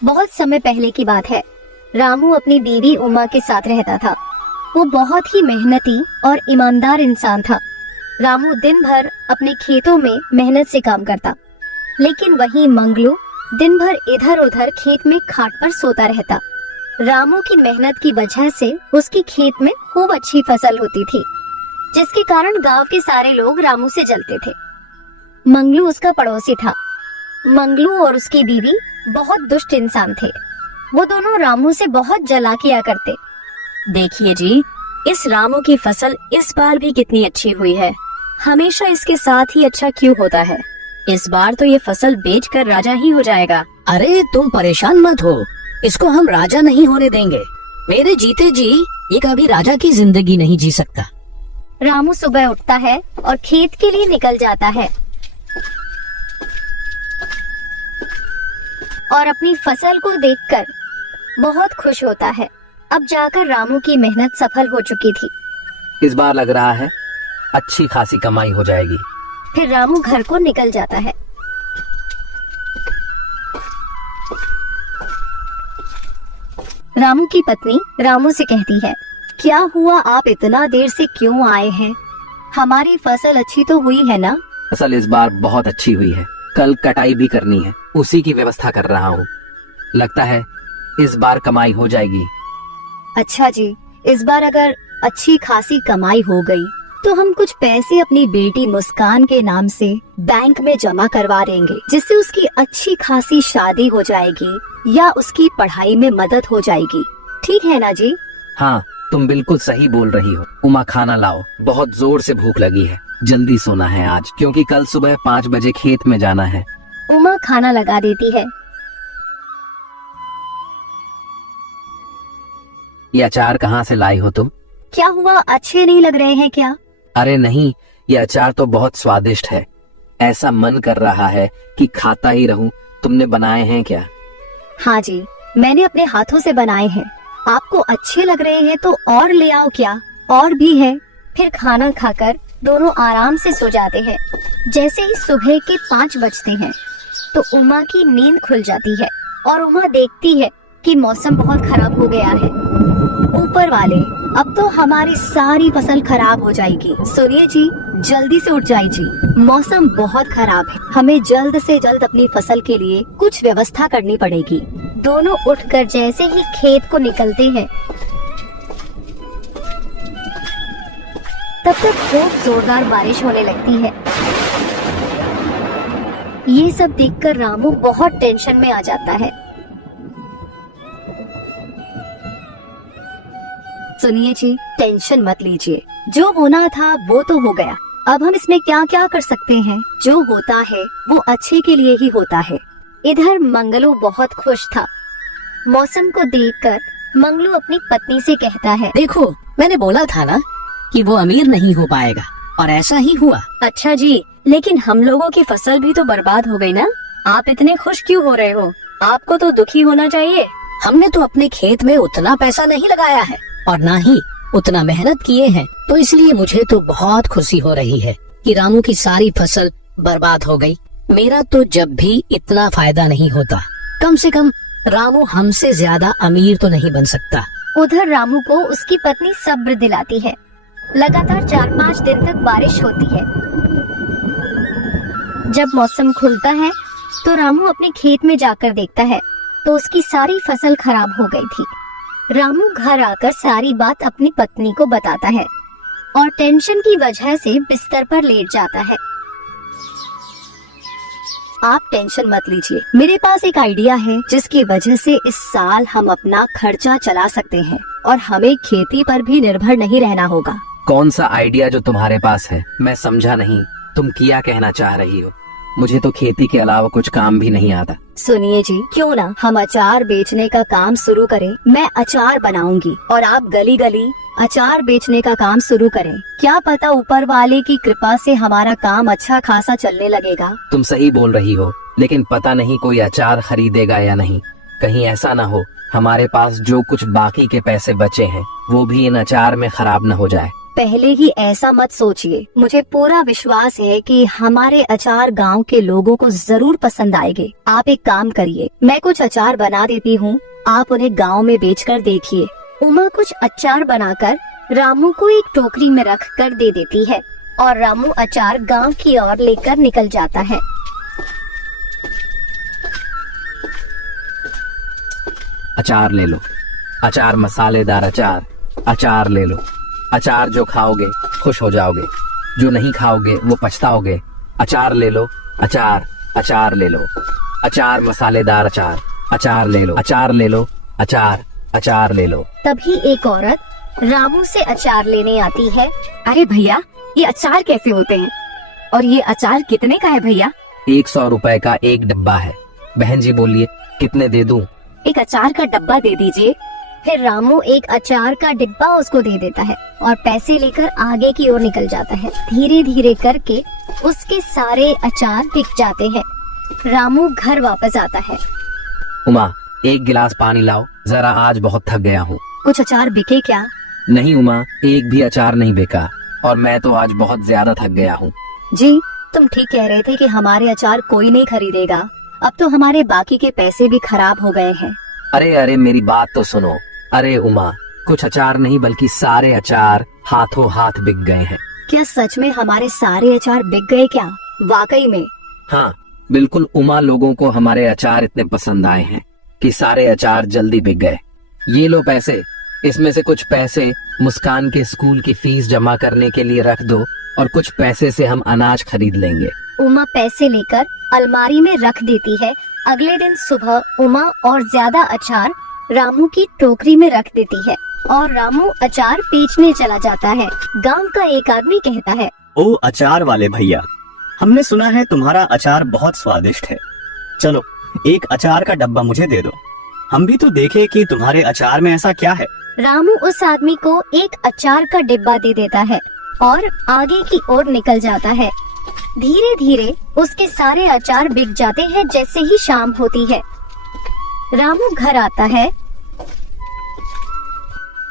बहुत समय पहले की बात है। रामू अपनी बीवी उमा के साथ रहता था। वो बहुत ही मेहनती और ईमानदार इंसान था। रामू दिन भर अपने खेतों में मेहनत से काम करता, लेकिन वहीं मंगलू दिन भर इधर उधर खेत में खाट पर सोता रहता। रामू की मेहनत की वजह से उसकी खेत में खूब अच्छी फसल होती थी, जिसके कारण गांव के सारे लोग रामू से जलते थे। मंगलू उसका पड़ोसी था। मंगलू और उसकी बीवी बहुत दुष्ट इंसान थे। वो दोनों रामू से बहुत जला किया करते। देखिए जी, इस रामू की फसल इस बार भी कितनी अच्छी हुई है। हमेशा इसके साथ ही अच्छा क्यों होता है? इस बार तो ये फसल बेचकर राजा ही हो जाएगा। अरे तुम परेशान मत हो, इसको हम राजा नहीं होने देंगे। मेरे जीते जी ये कभी राजा की जिंदगी नहीं जी सकता। रामू सुबह उठता है और खेत के लिए निकल जाता है और अपनी फसल को देखकर बहुत खुश होता है। अब जाकर रामू की मेहनत सफल हो चुकी थी। इस बार लग रहा है अच्छी खासी कमाई हो जाएगी। फिर रामू घर को निकल जाता है। रामू की पत्नी रामू से कहती है, क्या हुआ, आप इतना देर से क्यों आए हैं? हमारी फसल अच्छी तो हुई है ना? फसल इस बार बहुत अच्छी हुई है। कल कटाई भी करनी है, उसी की व्यवस्था कर रहा हूँ। लगता है इस बार कमाई हो जाएगी। अच्छा जी, इस बार अगर अच्छी खासी कमाई हो गई तो हम कुछ पैसे अपनी बेटी मुस्कान के नाम से बैंक में जमा करवा देंगे, जिससे उसकी अच्छी खासी शादी हो जाएगी या उसकी पढ़ाई में मदद हो जाएगी। ठीक है ना जी? हाँ, तुम बिल्कुल सही बोल रही हो। उमा, खाना लाओ, बहुत जोर से भूख लगी है। जल्दी सोना है आज, क्योंकि कल सुबह 5 बजे खेत में जाना है। उमा खाना लगा देती है। ये अचार कहाँ से लाई हो तुम? क्या हुआ, अच्छे नहीं लग रहे हैं क्या? अरे नहीं, ये अचार तो बहुत स्वादिष्ट है। ऐसा मन कर रहा है कि खाता ही रहूं। तुमने बनाए हैं क्या? हाँ जी, मैंने अपने हाथों से बनाए हैं। आपको अच्छे लग रहे हैं तो और ले आओ क्या? और भी है। फिर खाना खाकर दोनों आराम से सो जाते हैं। जैसे ही सुबह के 5 बजते हैं तो उमा की नींद खुल जाती है और उमा देखती है कि मौसम बहुत खराब हो गया है। ऊपर वाले, अब तो हमारी सारी फसल खराब हो जाएगी। सुनिए जी, जल्दी से उठ जाइए जी, मौसम बहुत खराब है। हमें जल्द से जल्द अपनी फसल के लिए कुछ व्यवस्था करनी पड़ेगी। दोनों उठकर जैसे ही खेत को निकलते हैं, तब तक खूब जोरदार बारिश होने लगती है। ये सब देखकर रामू बहुत टेंशन में आ जाता है। सुनिए जी, टेंशन मत लीजिए, जो होना था वो तो हो गया। अब हम इसमें क्या क्या कर सकते हैं? जो होता है वो अच्छे के लिए ही होता है। इधर मंगलू बहुत खुश था। मौसम को देखकर मंगलू अपनी पत्नी से कहता है, देखो, मैंने बोला था ना कि वो अमीर नहीं हो पाएगा, और ऐसा ही हुआ। अच्छा जी, लेकिन हम लोगों की फसल भी तो बर्बाद हो गई ना। आप इतने खुश क्यों हो रहे हो? आपको तो दुखी होना चाहिए। हमने तो अपने खेत में उतना पैसा नहीं लगाया है और ना ही उतना मेहनत किए हैं, तो इसलिए मुझे तो बहुत खुशी हो रही है कि रामू की सारी फसल बर्बाद हो गई। मेरा तो जब भी इतना फायदा नहीं होता, कम से कम रामू हमसे ज्यादा अमीर तो नहीं बन सकता। उधर रामू को उसकी पत्नी सब्र दिलाती है। लगातार 4-5 दिन तक बारिश होती है। जब मौसम खुलता है तो रामू अपने खेत में जाकर देखता है तो उसकी सारी फसल खराब हो गई थी। रामू घर आकर सारी बात अपनी पत्नी को बताता है और टेंशन की वजह से बिस्तर पर लेट जाता है। आप टेंशन मत लीजिए, मेरे पास एक आइडिया है जिसकी वजह से इस साल हम अपना खर्चा चला सकते हैं और हमें खेती पर भी निर्भर नहीं रहना होगा। कौन सा आइडिया जो तुम्हारे पास है? मैं समझा नहीं, तुम क्या कहना चाह रही हो? मुझे तो खेती के अलावा कुछ काम भी नहीं आता। सुनिए जी, क्यों ना हम अचार बेचने का काम शुरू करें। मैं अचार बनाऊंगी और आप गली गली अचार बेचने का काम शुरू करें। क्या पता ऊपर वाले की कृपा से हमारा काम अच्छा खासा चलने लगेगा। तुम सही बोल रही हो, लेकिन पता नहीं कोई अचार खरीदेगा या नहीं। कहीं ऐसा ना हो हमारे पास जो कुछ बाकी के पैसे बचे हैं वो भी इन अचार में खराब न हो जाए। पहले ही ऐसा मत सोचिए। मुझे पूरा विश्वास है कि हमारे अचार गांव के लोगों को जरूर पसंद आएंगे। आप एक काम करिए, मैं कुछ अचार बना देती हूँ, आप उन्हें गांव में बेचकर देखिए। उमा कुछ अचार बनाकर रामू को एक टोकरी में रख कर दे देती है और रामू अचार गांव की ओर लेकर निकल जाता है। अचार ले लो, अचार मसालेदार अचार, अचार ले लो। अचार जो खाओगे खुश हो जाओगे, जो नहीं खाओगे वो पछताओगे। अचार ले लो, अचार, अचार ले लो। अचार मसालेदार अचार, अचार ले लो, अचार ले लो, अचार, अचार ले लो। तभी एक औरत रामू से अचार लेने आती है। अरे भैया, ये अचार कैसे होते हैं और ये अचार कितने का है भैया? 100 रुपए का एक डब्बा है। बहन जी बोलिए कितने दे दूं? एक अचार का डब्बा दे दीजिए। फिर रामू एक अचार का डिब्बा उसको दे देता है और पैसे लेकर आगे की ओर निकल जाता है। धीरे धीरे करके उसके सारे अचार बिक जाते हैं। रामू घर वापस आता है। उमा, एक गिलास पानी लाओ, जरा आज बहुत थक गया हूँ। कुछ अचार बिके क्या? नहीं उमा, एक भी अचार नहीं बिका और मैं तो आज बहुत ज्यादा थक गया हूँ। जी, तुम ठीक कह रहे थे कि हमारे अचार कोई नहीं खरीदेगा। अब तो हमारे बाकी के पैसे भी खराब हो गए हैं। अरे अरे मेरी बात तो सुनो। अरे उमा, कुछ अचार नहीं बल्कि सारे अचार हाथों हाथ बिक गए हैं। क्या सच में हमारे सारे अचार बिक गए क्या? वाकई में? हाँ बिल्कुल उमा, लोगों को हमारे अचार इतने पसंद आए हैं कि सारे अचार जल्दी बिक गए। ये लो पैसे, इसमें से कुछ पैसे मुस्कान के स्कूल की फीस जमा करने के लिए रख दो और कुछ पैसे से हम अनाज खरीद लेंगे। उमा पैसे लेकर अलमारी में रख देती है। अगले दिन सुबह उमा और ज्यादा अचार रामू की टोकरी में रख देती है और रामू अचार बेचने चला जाता है। गांव का एक आदमी कहता है, ओ अचार वाले भैया, हमने सुना है तुम्हारा अचार बहुत स्वादिष्ट है। चलो एक अचार का डब्बा मुझे दे दो, हम भी तो देखें कि तुम्हारे अचार में ऐसा क्या है। रामू उस आदमी को एक अचार का डिब्बा दे देता है और आगे की ओर निकल जाता है। धीरे धीरे उसके सारे अचार बिक जाते हैं। जैसे ही शाम होती है, रामू घर आता है।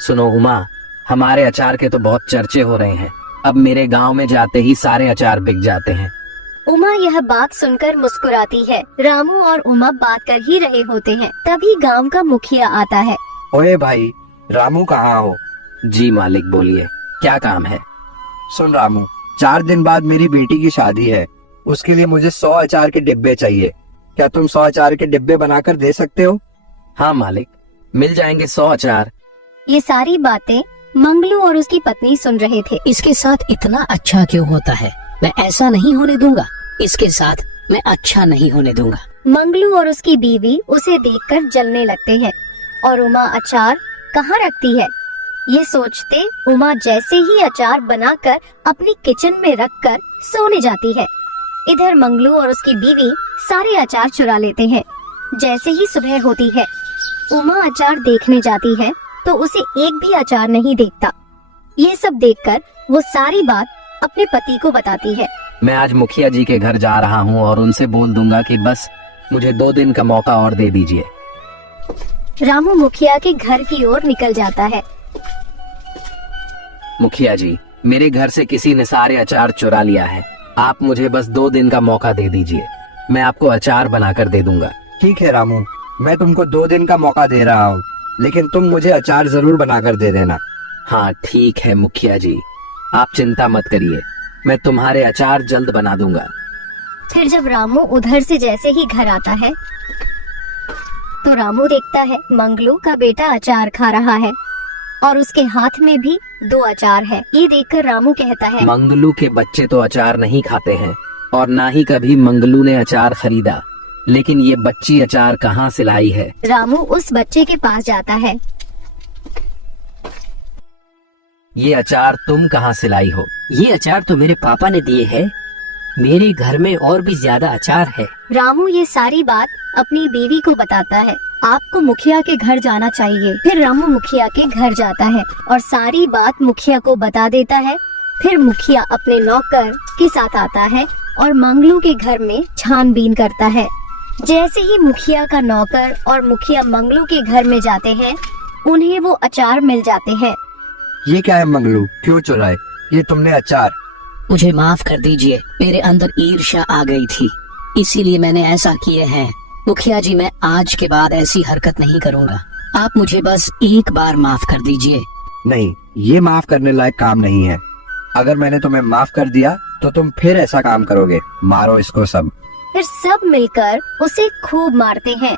सुनो उमा, हमारे अचार के तो बहुत चर्चे हो रहे हैं। अब मेरे गांव में जाते ही सारे अचार बिक जाते हैं। उमा यह बात सुनकर मुस्कुराती है। रामू और उमा बात कर ही रहे होते हैं। तभी गांव का मुखिया आता है। ओए भाई, रामू कहाँ हो? जी मालिक, बोलिए क्या काम है? सुन रामू, 4 दिन बाद मेरी बेटी की शादी है। उसके लिए मुझे 100 अचार के डिब्बे चाहिए। क्या तुम 100 अचार के डिब्बे बनाकर दे सकते हो? हाँ मालिक, मिल जाएंगे 100 अचार। ये सारी बातें मंगलू और उसकी पत्नी सुन रहे थे। इसके साथ इतना अच्छा क्यों होता है? मैं ऐसा नहीं होने दूंगा, इसके साथ मैं अच्छा नहीं होने दूंगा। मंगलू और उसकी बीवी उसे देखकर जलने लगते हैं और उमा अचार कहाँ रखती है ये सोचते उमा जैसे ही अचार बनाकर अपनी किचन में रखकर सोने जाती है। इधर मंगलू और उसकी बीवी सारे अचार चुरा लेते हैं। जैसे ही सुबह होती है, उमा अचार देखने जाती है तो उसे एक भी अचार नहीं दिखता। ये सब देखकर वो सारी बात अपने पति को बताती है। मैं आज मुखिया जी के घर जा रहा हूँ और उनसे बोल दूंगा कि बस मुझे 2 दिन का मौका और दे दीजिए। रामू मुखिया के घर की ओर निकल जाता है। मुखिया जी, मेरे घर से किसी ने सारे अचार चुरा लिया है। आप मुझे बस 2 दिन का मौका दे दीजिए, मैं आपको अचार बनाकर दे दूंगा। ठीक है रामू, मैं तुमको 2 दिन का मौका दे रहा हूँ, लेकिन तुम मुझे अचार जरूर बनाकर दे देना। हाँ ठीक है मुखिया जी, आप चिंता मत करिए, मैं तुम्हारे अचार जल्द बना दूंगा। फिर जब रामू उधर से जैसे ही घर आता है तो रामू देखता है मंगलू का बेटा अचार खा रहा है और उसके हाथ में भी 2 अचार है। ये देखकर रामू कहता है, मंगलू के बच्चे तो अचार नहीं खाते हैं और ना ही कभी मंगलू ने अचार खरीदा, लेकिन ये बच्ची अचार कहाँ से लाई है? रामू उस बच्चे के पास जाता है। ये अचार तुम कहाँ से लाई हो? ये अचार तो मेरे पापा ने दिए हैं, मेरे घर में और भी ज्यादा अचार है। रामू ये सारी बात अपनी बीवी को बताता है। आपको मुखिया के घर जाना चाहिए। फिर रामू मुखिया के घर जाता है और सारी बात मुखिया को बता देता है। फिर मुखिया अपने नौकर के साथ आता है और मंगलू के घर में छानबीन करता है। जैसे ही मुखिया का नौकर और मुखिया मंगलू के घर में जाते हैं, उन्हें वो अचार मिल जाते हैं। ये क्या है मंगलू, क्यों चुराए? ये तुमने अचार। मुझे माफ कर दीजिए, मेरे अंदर ईर्ष्या आ गई थी, इसीलिए मैंने ऐसा किए हैं। मुखिया जी, मैं आज के बाद ऐसी हरकत नहीं करूँगा। आप मुझे बस एक बार माफ कर दीजिए। नहीं, ये माफ करने लायक काम नहीं है। अगर मैंने तुम्हें माफ कर दिया तो तुम फिर ऐसा काम करोगे। मारो इसको सब। फिर सब मिलकर उसे खूब मारते हैं